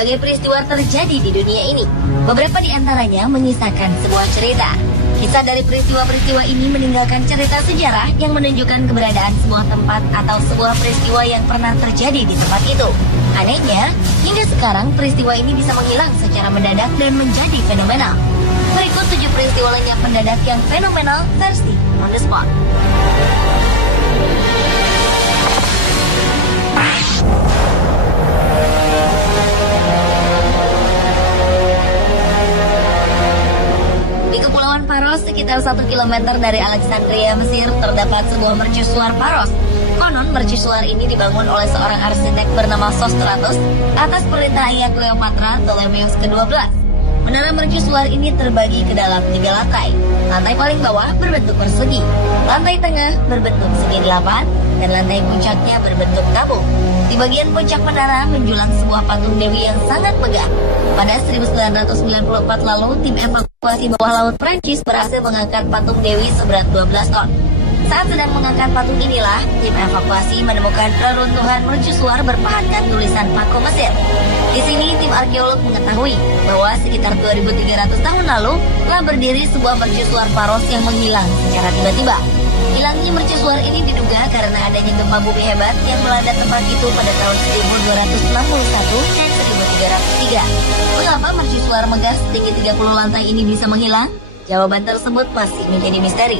berbagai peristiwa terjadi di dunia ini. Beberapa di antaranya mengisahkan sebuah cerita. Kisah dari peristiwa-peristiwa ini meninggalkan cerita sejarah yang menunjukkan keberadaan sebuah tempat atau sebuah peristiwa yang pernah terjadi di tempat itu. Anehnya, hingga sekarang peristiwa ini bisa menghilang secara mendadak dan menjadi fenomenal. Berikut 7 peristiwa lenyap mendadak yang fenomenal versi On The Spot. Di Kepulauan Paros, sekitar 1 km dari Alexandria, Mesir, terdapat sebuah mercusuar Paros. Konon, mercusuar ini dibangun oleh seorang arsitek bernama Sostratus atas perintah ayah Cleopatra Ptolemeus ke-12. Menara mercusuar ini terbagi ke dalam 3 lantai. Lantai paling bawah berbentuk persegi, lantai tengah berbentuk segi 8, dan lantai puncaknya berbentuk tabung. Di bagian puncak menara menjulang sebuah patung dewi yang sangat megah. Pada 1994 lalu, tim evakuasi bawah laut Prancis berhasil mengangkat patung dewi seberat 12 ton. Saat sedang mengangkat patung inilah, tim evakuasi menemukan reruntuhan mercusuar berpahatkan tulisan Paku Mesir. Di sini, tim arkeolog mengetahui bahwa sekitar 2300 tahun lalu telah berdiri sebuah mercusuar Paros yang menghilang secara tiba-tiba. Hilangnya mercusuar ini diduga karena adanya gempa bumi hebat yang melanda tempat itu pada tahun 1261 dan 1303. Mengapa mercusuar megah setinggi 30 lantai ini bisa menghilang? Jawaban tersebut masih menjadi misteri.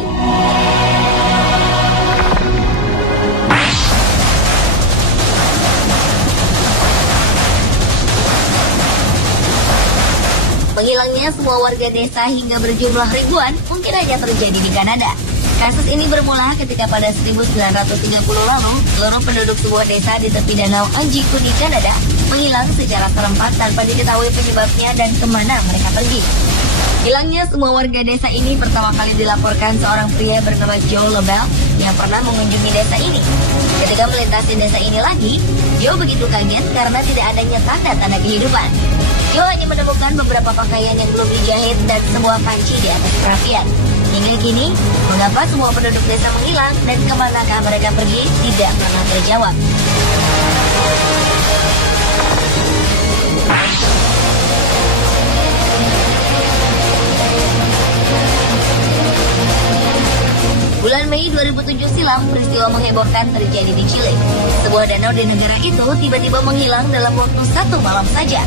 Menghilangnya semua warga desa hingga berjumlah ribuan mungkin hanya terjadi di Kanada. Kasus ini bermula ketika pada 1930 lalu, seluruh penduduk sebuah desa di tepi danau Anjiku di Kanada menghilang secara serempak tanpa diketahui penyebabnya dan kemana mereka pergi. Hilangnya semua warga desa ini pertama kali dilaporkan seorang pria bernama Joe Lebel yang pernah mengunjungi desa ini. Ketika melintasi desa ini lagi, Joe begitu kaget karena tidak adanya tanda-tanda kehidupan. Joe hanya menemukan beberapa pakaian yang belum dijahit dan sebuah panci di atas perapian. Hingga kini, mengapa semua penduduk desa menghilang dan kemanakah mereka pergi tidak pernah terjawab. Bulan Mei 2007 silam, peristiwa menghebohkan terjadi di Chile. Sebuah danau di negara itu tiba-tiba menghilang dalam waktu 1 malam saja.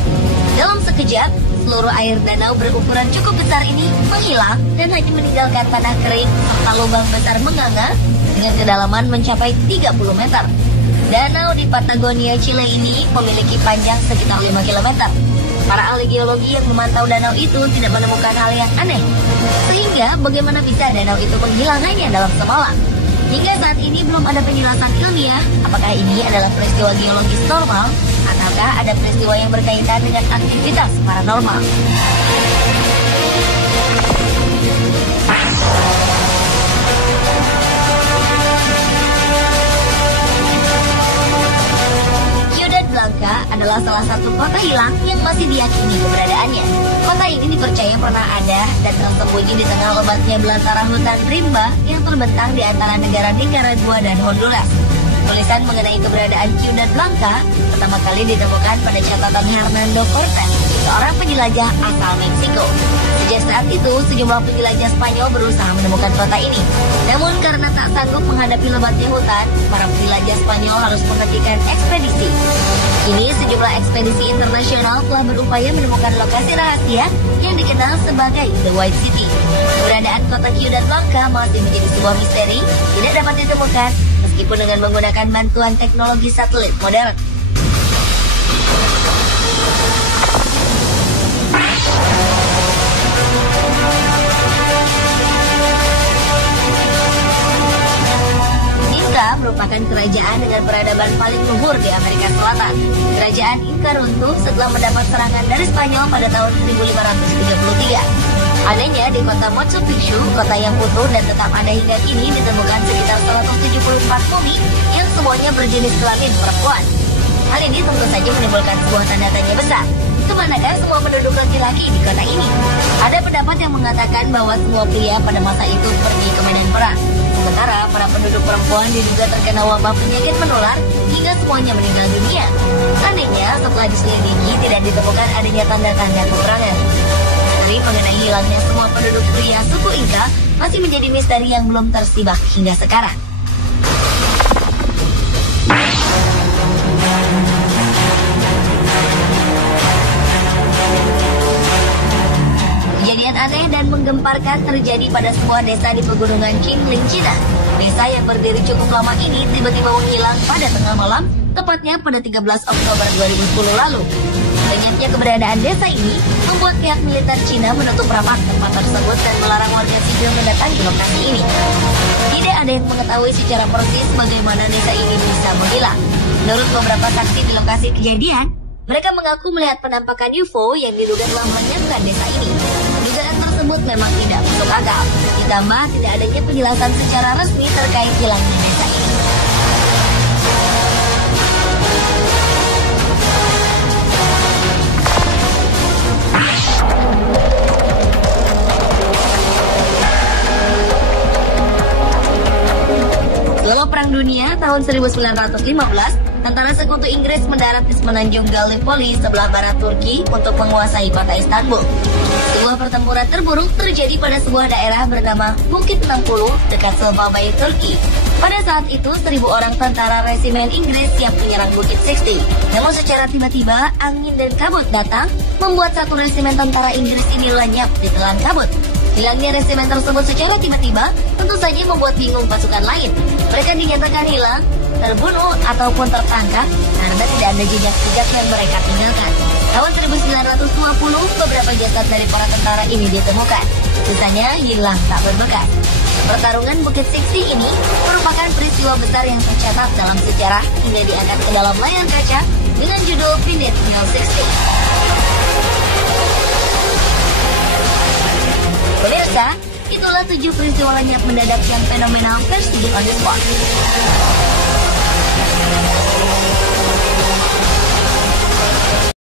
Dalam sekejap, seluruh air danau berukuran cukup besar ini menghilang dan hanya meninggalkan tanah kering serta lubang besar menganga dengan kedalaman mencapai 30 meter. Danau di Patagonia, Chile ini memiliki panjang sekitar 5 km. Para ahli geologi yang memantau danau itu tidak menemukan hal yang aneh. Sehingga bagaimana bisa danau itu menghilang hanya dalam semalam? Hingga saat ini belum ada penjelasan ilmiah apakah ini adalah peristiwa geologis normal ataukah ada peristiwa yang berkaitan dengan aktivitas paranormal. Ciudad Blanca adalah salah satu kota hilang yang masih diyakini keberadaannya. Kota ini dipercaya pernah ada dan tersembunyi di tengah lebatnya belantara hutan rimba yang terbentang di antara negara Nicaragua dan Honduras. Tulisan mengenai keberadaan Ciudad Blanca pertama kali ditemukan pada catatan Hernando Cortés, seorang penjelajah asal Meksiko. Sejak saat itu, sejumlah penjelajah Spanyol berusaha menemukan kota ini. Namun karena tak sanggup menghadapi lebatnya hutan, para penjelajah Spanyol harus menghentikan ekspedisi. Kini sejumlah ekspedisi internasional telah berupaya menemukan lokasi rahasia yang dikenal sebagai The White City. Keberadaan kota Ciudad Blanca masih menjadi sebuah misteri, tidak dapat ditemukan meskipun dengan menggunakan bantuan teknologi satelit modern. Inca merupakan kerajaan dengan peradaban paling luhur di Amerika Selatan. Kerajaan Inca runtuh setelah mendapat serangan dari Spanyol pada tahun 1533. Anehnya, di kota Machu Picchu, kota yang utuh dan tetap ada hingga kini, ditemukan sekitar 174 mumi yang semuanya berjenis kelamin perempuan. Hal ini tentu saja menimbulkan sebuah tanda tanya besar. Kemanakah semua penduduk laki-laki di kota ini? Ada pendapat yang mengatakan bahwa semua pria pada masa itu pergi ke medan perang. Sementara para penduduk perempuan diduga terkena wabah penyakit menular hingga semuanya meninggal dunia. Anehnya, setelah diselidiki tidak ditemukan adanya tanda-tanda peperangan. Misteri mengenai hilangnya semua penduduk pria suku Inca masih menjadi misteri yang belum tersibak hingga sekarang. Kejadian aneh dan menggemparkan terjadi pada sebuah desa di pegunungan Qingling, Cina. Desa yang berdiri cukup lama ini tiba-tiba menghilang pada tengah malam, tepatnya pada 13 Oktober 2010 lalu. Lenyapnya keberadaan desa ini membuat pihak militer Cina menutup rapat tempat tersebut dan melarang warga sipil mendatangi lokasi ini. Tidak ada yang mengetahui secara persis bagaimana desa ini bisa menghilang. Menurut beberapa saksi di lokasi kejadian, mereka mengaku melihat penampakan UFO yang diduga telah melenyapkan desa ini. Dugaan tersebut memang tidak masuk akal, ditambah tidak adanya penjelasan secara resmi terkait hilangnya desa ini. Setelah Perang Dunia tahun 1915, tentara sekutu Inggris mendarat di semenanjung Gallipoli sebelah barat Turki untuk menguasai kota Istanbul. Sebuah pertempuran terburuk terjadi pada sebuah daerah bernama Bukit 60 dekat Surabaya, Turki. Pada saat itu, 1.000 orang tentara resimen Inggris siap menyerang Bukit 60. Namun secara tiba-tiba, angin dan kabut datang, membuat satu resimen tentara Inggris ini lenyap di telan kabut. Hilangnya resimen tersebut secara tiba-tiba tentu saja membuat bingung pasukan lain. Mereka dinyatakan hilang, terbunuh, ataupun tertangkap karena tidak ada jejak-jejak yang mereka tinggalkan. Tahun 1920, beberapa jasad dari para tentara ini ditemukan. Sisanya hilang tak berbekas. Pertarungan Bukit 60 ini merupakan peristiwa besar yang tercatat dalam sejarah hingga diangkat ke dalam layar kaca dengan judul Pinit Hill 60. Pemirsa, itulah 7 peristiwa lenyap mendadak yang fenomenal versi On The Spot.